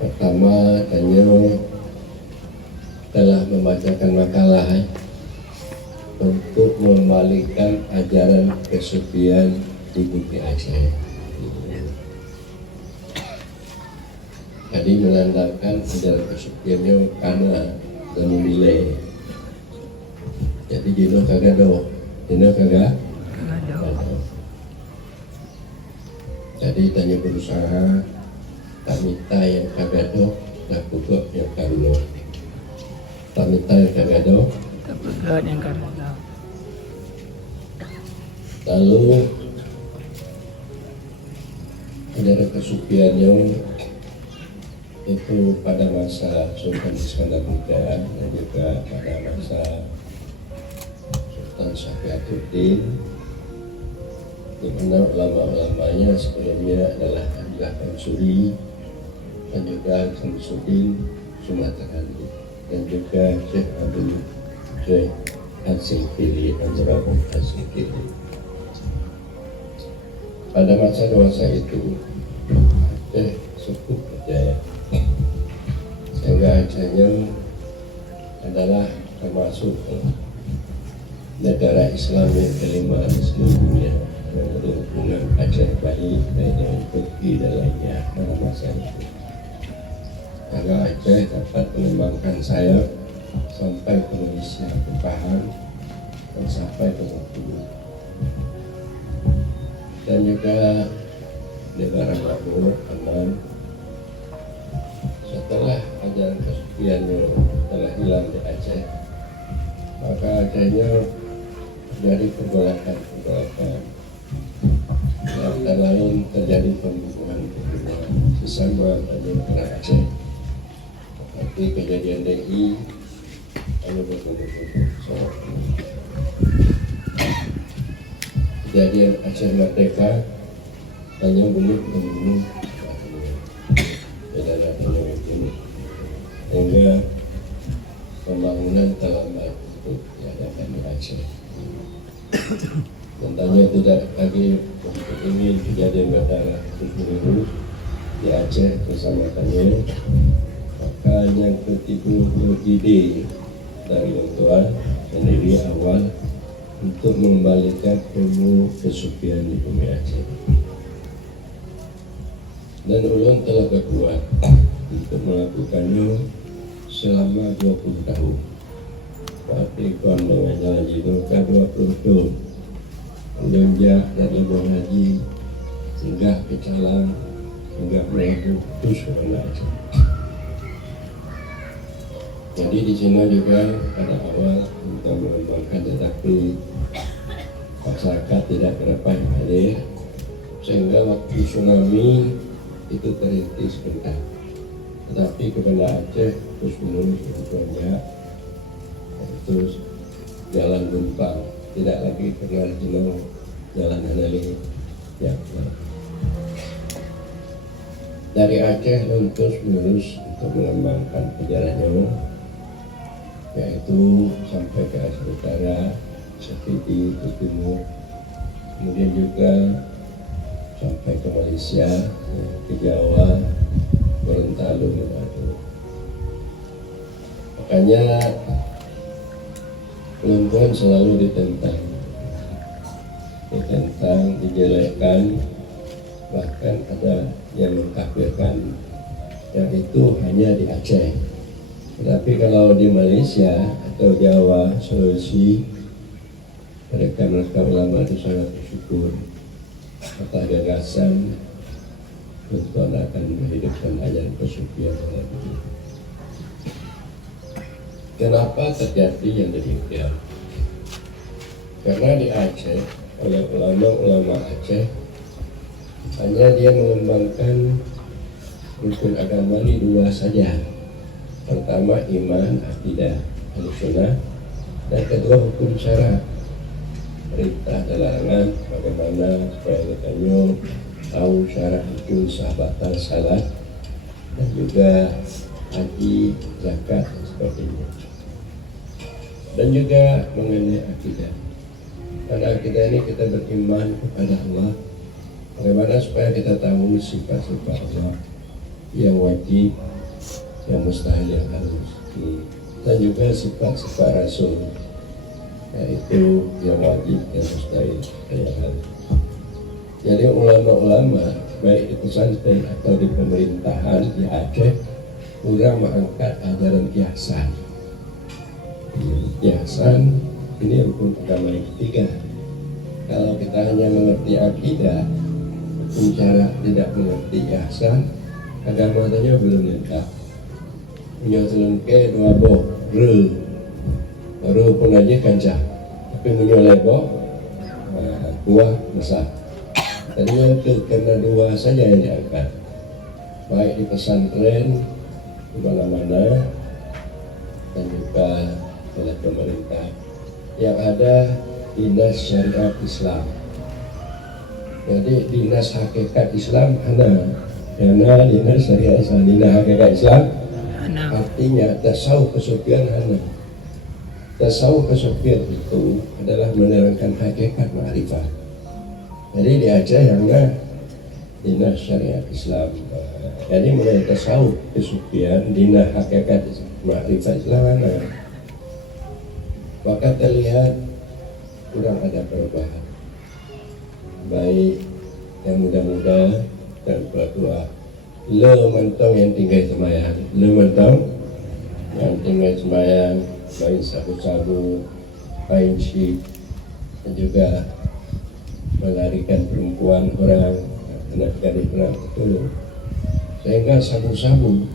Pertama, Tanyo telah membacakan makalah untuk membalikan ajaran kesufian di Bukit Aceh. Jadi menandakan ajaran kesufiannya karena menilai. Jadi dino kagak do, dino kagak. Jadi Tanyo berusaha tamita yang kagak do, tak pukul yang karuno. Tamita yang kagak do, tak pukul yang karuno. Lalu ajaran kesufiannya itu pada masa Sultan Iskandar Muda dan juga pada masa Sultan Syafiatuddin, di mana ulama-ulamanya sebelumnya adalah Abdullah Mansuri dan juga Samsuddin Sumatera dan juga Syekh Abdul Syekh Al-Silkili Anjarabu Al-Silkili. Pada masa itu Aceh cukup berjaya, sehingga Acehnya adalah termasuk negara Islam yang kelima di seluruh dunia. Menurut hubungan Aceh baik dengan Turki dan lainnya pada masa itu. Karena Aceh dapat mengembangkan sayap sampai ke Malaysia, ke Pahang, dan sampai ke Bengkulu. Dan juga negara makmur, aman. Setelah ajaran kesufian telah hilang di Aceh, maka Acehnya terjadi pergolakan. Antara lain terjadi pembunuhan sesama orang Aceh. Tapi kejadian DI hanya berbunuh. Kejadian Aceh Merdeka hanya membunuh saudara itu, sehingga pembangunan terlambat untuk diadakan di Aceh. Tentangnya tidak lagi untuk ingin kejadian berdarah itu di Aceh bersama Tanyo, maka yang ketiga ide dari orang tua sendiri awal untuk mengembalikan ilmu kesufian di bumi Aceh. Dan ulun telah berkuat untuk melakukannya selama 20 tahun. Tapi kalau mengajar itu kan 20 tahun. Menjak dari Ibu Haji hingga ke Calang hingga Melayu terus ke Aceh. Jadi di Cina juga pada awal untuk mengembangkan, tetapi masyarakat tidak dapat hadir, sehingga waktu tsunami itu terhenti sebentar. Tetapi kepada Aceh terus menerus banyak, terus jalan Lumpang tidak lagi pernah jalan Hanali. Ya. Dari Aceh terus menerus untuk mengembangkan perjalanannya, yaitu sampai ke Aceh Utara, Sepiti, ke Timur, kemudian juga sampai ke Malaysia, ke Jawa, Gorontalo, Manado. Makanya Lombok selalu ditentang, dijelekkan, bahkan ada yang mengkafirkan, yang itu hanya di Aceh. Tetapi kalau di Malaysia atau Jawa, Sulawesi, mereka ulama itu sangat bersyukur atas gagasan untuk akan menghidupkan ajaran kesufian. Kenapa terjadi yang demikian? Karena di Aceh, oleh ulama Aceh, hanya dia mengembangkan rukun agama ini 2 saja. Pertama iman, akidah, al-sunnah, dan kedua hukum syarat, perintah dan larangan, bagaimana supaya kita tahu syarat hukum sahabatan salat, dan juga haji, zakat, dan sebagainya. Dan juga mengenai akidah. Pada akidah ini kita beriman kepada Allah, bagaimana supaya kita tahu sifat-sifat Allah, yang wajib, yang mustahil, yang harus. Dan juga sifat-sifat Rasul, yaitu yang wajib, yang mustahil, yang harus. Jadi ulama-ulama baik di pesantren atau di pemerintahan di Aceh sudah mengangkat ajaran ihsan. Ihsan ini rukun agama yang ketiga. Kalau kita hanya mengerti akidah, cara tidak mengerti ihsan, agama saja belum lengkap. Punya selengke dua boh, pun aja kancah, tapi punya lebok, buah besar. Tadinya karena dua saja yang diangkat, baik di pesantren, di mana-mana, dan juga oleh pemerintah. Yang ada dinas syariat Islam. Jadi dinas hakikat Islam karena dinas syariat Islam, dinas hakikat Islam artinya tasawuf kesufian tasawuf kesufian itu adalah menerangkan hakikat ma'rifat. Jadi di Aceh yang dinas syariat Islam. Jadi mulai tasawuf kesufian, dinas hakikat ma'rifat Islam maka terlihat kurang ada perubahan. Baik yang muda-muda dan tua-tua, le mentong yang tinggal semayang, le mentong yang tinggal semayang, main sabu-sabu, main syik, dan juga melarikan perempuan orang, anak gadis orang itu. Sehingga sabu-sabu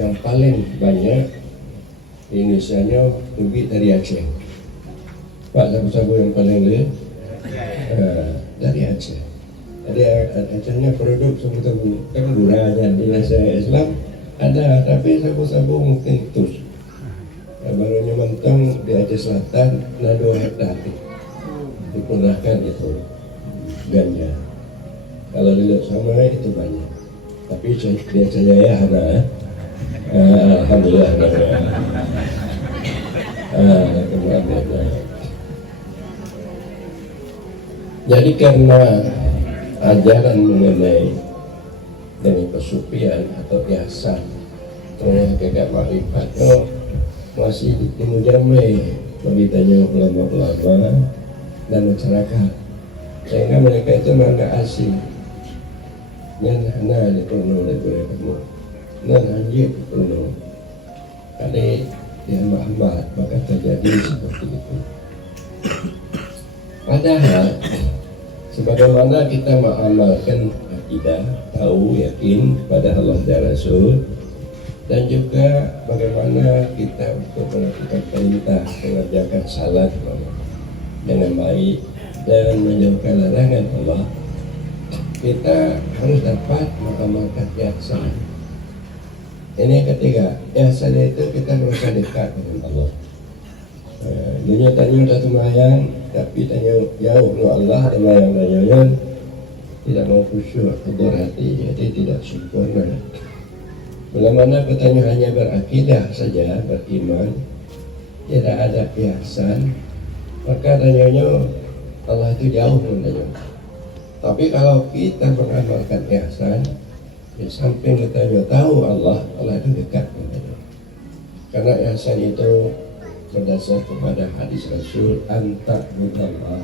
yang paling banyak di Indonesia lebih dari Aceh. Pak, sabu-sabu yang paling dari Aceh. Jadi Acehnya produk sabu-sabu kan murahnya di Indonesia Islam ada, tapi sabu-sabu mungkin terus. Barunya mentong di Aceh Selatan, 2 hektar dipunahkan itu ganja. Kalau dilihat sama itu banyak, tapi di Aceh Jaya ada. Alhamdulillah. Jadi karena ajaran mengenai dengan kesufian atau ihsan atau hakikat makrifat masih dimujamai beritanya ulama-ulama dan masyarakat, sehingga mereka itu menganggap asing. Dan hana dipenuh oleh kamu, dan anjir dipenuh. Kali yang hambat maka terjadi seperti itu. Padahal sebagaimana kita mengamalkan akidah, tahu, yakin pada Allah dan Rasul, dan juga bagaimana kita untuk melakukan perintah mengerjakan salat dengan baik dan menjauhkan larangan Allah, kita harus dapat mengamalkan ihsan. Ini ketiga, ihsan itu kita merasa dekat dengan Allah. Dunia tanya sudah semayang, tapi tanya jauh dengan Allah, semayang tidak mau khusyuk, tegur hati, jadi tidak sempurna. Bila mana katanya hanya berakidah saja, beriman, tidak ada ihsan, maka tanyanya Allah itu jauh menanya. Tapi kalau kita mengamalkan ihsan, di samping kita tahu Allah itu dekat menanya. Karena ihsan itu berdasar kepada hadis Rasul, anta budallah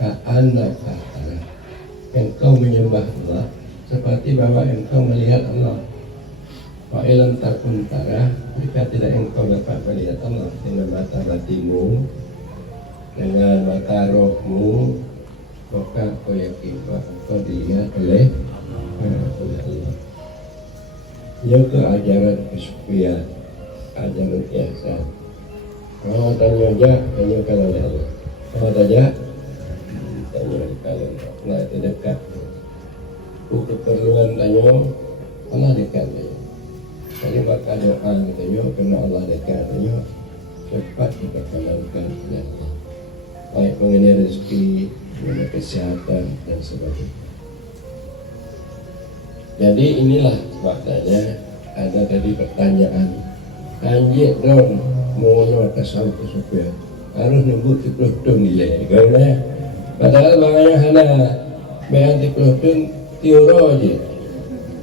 ka'annaka tarah. Engkau menyembah Allah seperti bahwa engkau melihat Allah. Wa ilam takun tarah, jika tidak engkau dapat melihat Allah dengan mata batinmu, dengan mata rohmu, maka kau yakin bahwa engkau dilihat oleh Allah. Yang ajaran kesufian, ajaran ihsan. Kalau tanya aja, tanya kalau Allah. Kalau tanya kalau Allah itu dekat. Keperluan tanya Allah dekat. Jadi maka doa tanya karena Allah dekat tanya cepat kita kalalkan ya Allah. Baik mengenai rezeki, mengenai kesehatan dan sebagainya. Jadi inilah maknanya ada tadi pertanyaan. Anjir dong, mau tasawuf kesufian harus nyebut 30 tahun nilai. Karena padahal makanya hana behan 30 tahun tiuro aja.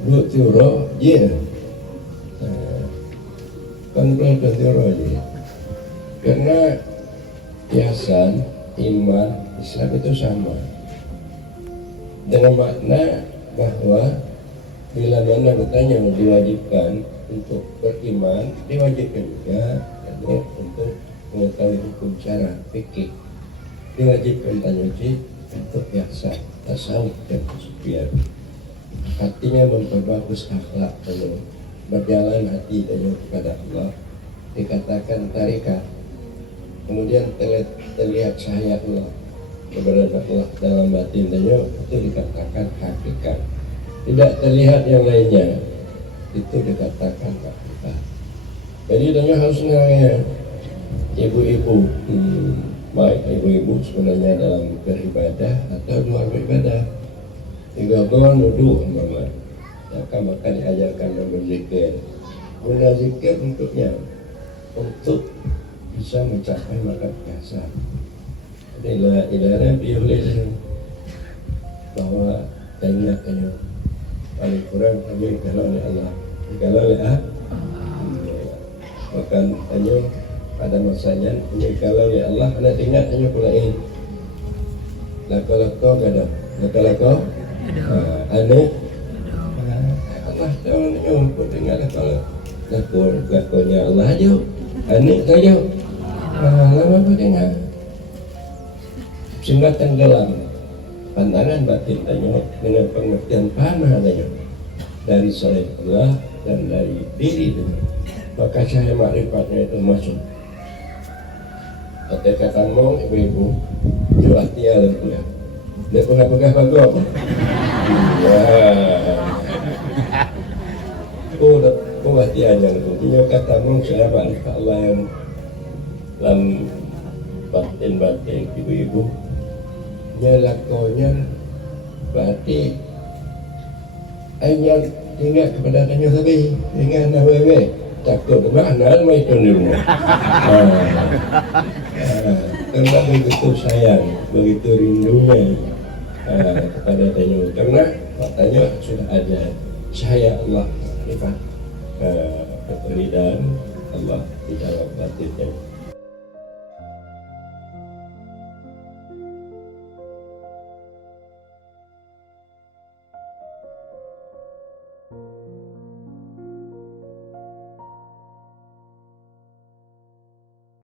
duk tiro je. Kan kalau tiro je. Karena ihsan, iman, Islam itu sama. Dengan makna bahwa bila mana katanya diwajibkan untuk beriman, diwajibkan juga untuk mengetahui hukum syara fikih, diwajibkan tajwid untuk ihsan, tasawuf dan kesucian. Hatinya memperbagus akhlak dan berjalan hati dan kepada Allah, dikatakan tarikat. Kemudian terlihat cahaya Allah, keberadaan Allah dalam batin dan itu dikatakan hakikat. Tidak terlihat yang lainnya, itu dikatakan hakikat. Jadi dengan harusnya ibu-ibu, baik ibu-ibu sebenarnya dalam beribadah atau luar beribadah, juga kawan duduk umpama, maka diajarkan berzikir. Guna zikir untuknya untuk bisa mencapai maqam ihsan. Ilah pilih bahwa ingatnya paling kurang kami kalau oleh Allah, kalau oleh bahkan hanya pada masanya kalau oleh Allah anda ingat hanya pula ini lako ada lako anu Allah tahu pun dengar lakonya Allah aja anu saja lama pun dengar sehingga tenggelam pandangan batin tanya dengan pengertian panah tanya dari selain Allah dan dari diri itu, maka saya makrifatnya itu masuk. Kata mau ibu-ibu jual tiada pula dia pegah bagok tiada dia kata mau saya makrifat Allah yang dalam batin ibu-ibu lakonya berarti ayat tinggal kepada tanya sabi dengan nawe takut mana mai itu di rumah karena begitu sayang begitu rindunya kepada tanya karena katanya sudah ada cahaya Allah sifat keteridan Allah di dalam batinnya.